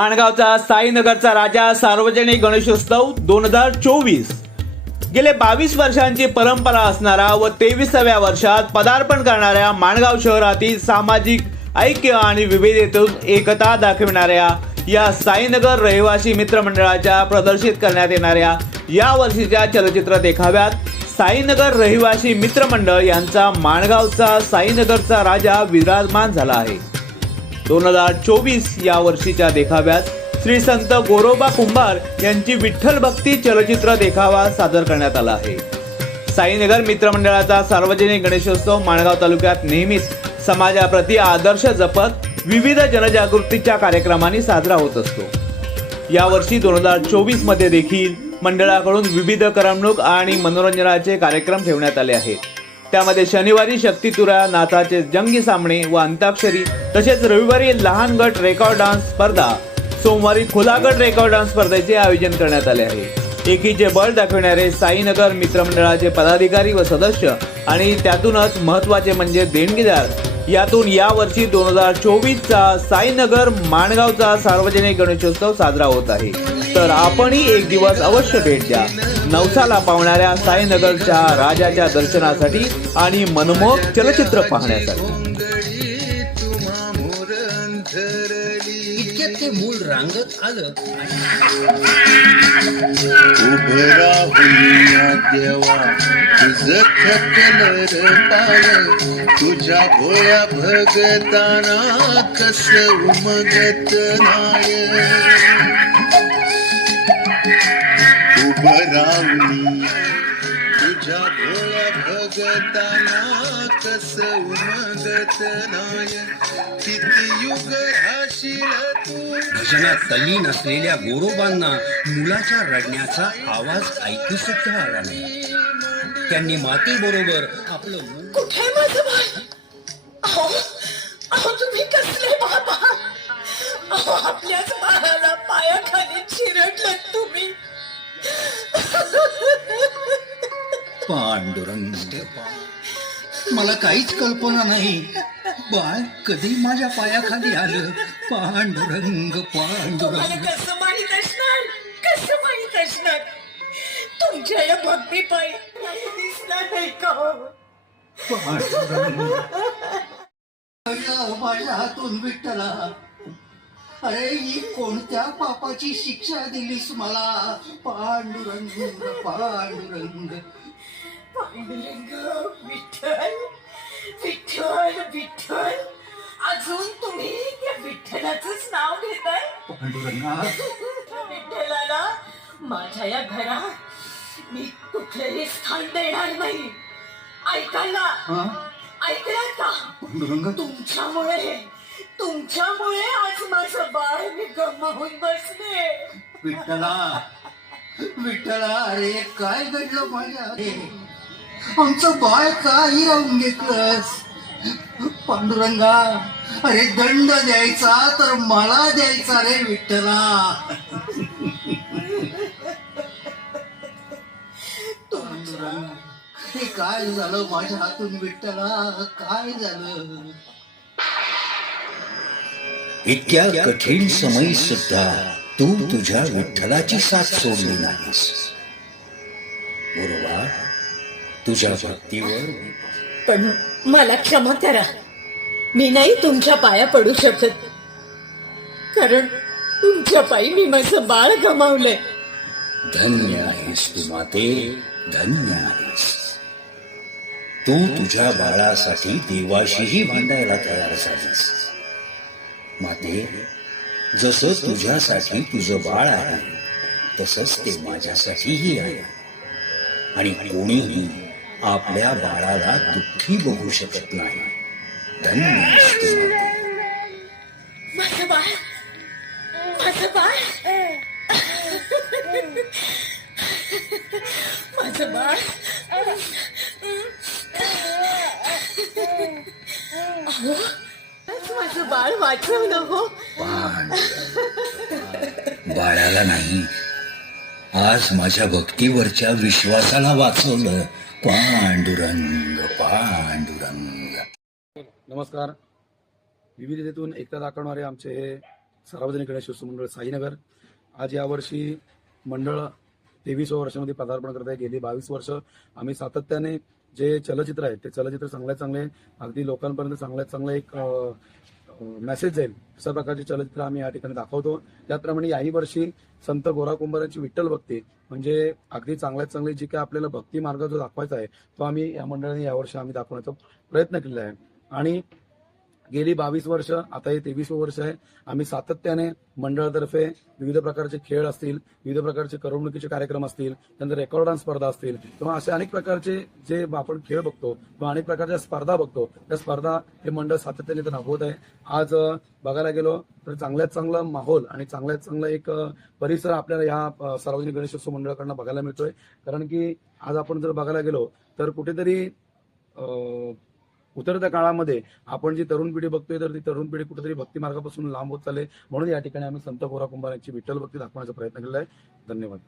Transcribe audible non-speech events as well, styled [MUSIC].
माणगावचा साईनगरचा राजा सार्वजनिक गणेशोत्सव दोन हजार चोवीस. गेले बावीस वर्षांची परंपरा असणारा व तेविसाव्या वर्षात पदार्पण करणाऱ्या माणगाव शहरातील सामाजिक ऐक्य आणि विविधतेतून एकता दाखविणाऱ्या या साईनगर रहिवासी मित्रमंडळाच्या प्रदर्शित करण्यात येणाऱ्या या वर्षीच्या चलचित्र देखाव्यात साईनगर रहिवासी मित्रमंडळ यांचा माणगावचा साईनगरचा राजा विराजमान झाला आहे. दोन हजार चोवीस या वर्षीच्या देखाव्यात श्री संत गोरोबा कुंभार यांची विठ्ठल भक्ती चलचित्र देखावा सादर करण्यात आला आहे. साईनगर मित्रमंडळाचा सार्वजनिक गणेशोत्सव माणगाव तालुक्यात नेहमीच समाजाप्रती आदर्श जपत विविध जनजागृतीच्या कार्यक्रमांनी साजरा होत असतो. यावर्षी दोन हजार चोवीसमध्ये देखील मंडळाकडून विविध करमणूक आणि मनोरंजनाचे कार्यक्रम ठेवण्यात आले आहेत. त्यामध्ये शनिवारी शक्तितुरा नाचाचे जंगी सामने व अंताक्षरी तसेच रविवारी लहान गट रेकॉर्ड डान्स स्पर्धा. सोमवारी खुला गट रेकॉर्ड डान्स स्पर्धेचे आयोजन करण्यात आले आहे. एकीचे बळ दाखविणारे साईनगर मित्रमंडळाचे पदाधिकारी व सदस्य आणि त्यातूनच महत्त्वाचे म्हणजे देणगीदार. यातून यावर्षी दोन हजार चोवीसचा साईनगर माणगावचा सार्वजनिक गणेशोत्सव साजरा होत आहे. तर आपणही एक दिवस अवश्य भेट द्या. नवसाला पावणाऱ्या साईनगरच्या राजाच्या दर्शनासाठी आणि मनमोहक चलचित्र पाहण्यासाठी. ते मूळ रांगत आलं. उभं राहुनिया देवा तुझ थकल पाय तुझ्या भोळ्या भगताना कस उमगत नाय. उभं तुझ्या भोळ्या भगताना कस उमगत नाय किती युग राशील तू भजनात तल्लीन असलेल्या गोरोबांना मुलाच्या रडण्याचा आवाज ऐकू सुद्धा आला नाही. त्यांनी मातेबरोबर आपलं मुल कुठे माझं बाळ? अहो अहो तुम्ही कसले बाबा? अहो आपल्याच बाळाला पायाखाली पांडुरंग. मला काहीच कल्पना नाही. बाळ कधी माझ्या पायाखाली आलं? पांडुरंग पांडुरंग. कसं माहीत असणार? कसं माहीत असणार? तुमच्या या भक्तीपायी काही दिसणार नाही का हो? पांडुरंग. [LAUGHS] माझ्या हातून विठ्ठला. अरे ही कोणत्या पापाची शिक्षा दिलीस मला? पांडुरंग पांडुरंग. पांडुरंग विठ्ठल विठ्ठल विठ्ठल. अजून तुम्ही त्या विठ्ठलाचंच नाव घेताय? पांडुरंगा विठ्ठलाला माझ्या या घरात मी कुठलंही स्थान देणार नाही. ऐकायला? हा? ऐकलं का? पांडुरंग? तुमच्यामुळे तुमच्यामुळे माझं बाळ मी गमावून बसले विठ्ठला विठ्ठला अरे काय घडलं माझ्या अरे आमचं बाळ काही राहून घेतलंस. पांडुरंगा अरे दंड द्यायचा तर मला द्यायचा रे विठ्ठला. पांडुरंग हे काय झालं माझ्या हातून विठ्ठला? काय झालं? इतक्या कठीण समयी सुद्धा तू तुझ्या विठ्ठलाची साथ सोडली नाहीस. बरोबर तुझ्या भक्तीवर पण मला क्षमा करा. मी नाही तुमच्या पाया पडू शकत. कारण तुमच्या पायी मी माझं बाळ गमावलंय. धन्य आहेस तू माते धन्य आहेस. तू तुझ्या बाळासाठी देवाशीही भांडायला तयार झालीस. माते जसं तुझ्यासाठी तुझं बाळ आहे तसंच ते माझ्यासाठीही आहे. आणि कोणीही आपल्या बाळाला दुःखी बघू शकत नाही. धन्य माझं बाळ माझं बाळ. हो. बाळाला नाही. आज माझ्या भक्तीवरच्या विश्वासाला वाचवलं पांडुरंग पांडुरंग. नमस्कार. विविधतेतून एकता दाखवणारे आमचे हे सार्वजनिक गणेशोत्सव मंडळ साईनगर. आज यावर्षी मंडळ तेवीसव्या वर्षामध्ये पदार्पण करत आहे. गेली बावीस वर्ष आम्ही सातत्याने जे चलचित्र आहेत ते चलचित्र चांगल्यात चांगले अगदी लोकांपर्यंत चांगल्यात चांगलं एक मेसेज जाईल अशा प्रकारचे चलचित्र आम्ही या ठिकाणी दाखवतो. त्याचप्रमाणे याही वर्षी संत गोरा कुंभारांची विठ्ठल भक्ती म्हणजे अगदी चांगल्यात चांगली जी काय आपल्याला भक्ती मार्ग जो दाखवायचा आहे तो आम्ही या मंडळाने यावर्षी आम्ही दाखवण्याचा प्रयत्न केलेला आहे. आणि गेली बावीस वर्ष आता हे तेवीस वर्ष आहे. आम्ही सातत्याने मंडळातर्फे विविध प्रकारचे खेळ असतील विविध प्रकारचे करमणुकीचे कार्यक्रम असतील त्यानंतर रेकॉर्ड डान्स स्पर्धा असतील किंवा असे अनेक प्रकारचे जे आपण खेळ बघतो किंवा अनेक प्रकारच्या स्पर्धा बघतो त्या स्पर्धा हे मंडळ सातत्याने इथं राबवत आहे. आज बघायला गेलो तर चांगल्यात चांगला माहोल आणि चांगल्यात चांगला एक परिसर आपल्याला या सार्वजनिक गणेशोत्सव मंडळाकडनं बघायला मिळतोय. कारण की आज आपण जर बघायला गेलो तर कुठेतरी उतरत्या काळामध्ये आपण जी तरुण पिढी बघतोय तर ती तरुण पिढी कुठेतरी भक्ती मार्गापासून लांब होत चालले म्हणून या ठिकाणी आम्ही संत गोरा कुंभारांची विठ्ठल भक्ती दाखवण्याचा प्रयत्न केला आहे. धन्यवाद.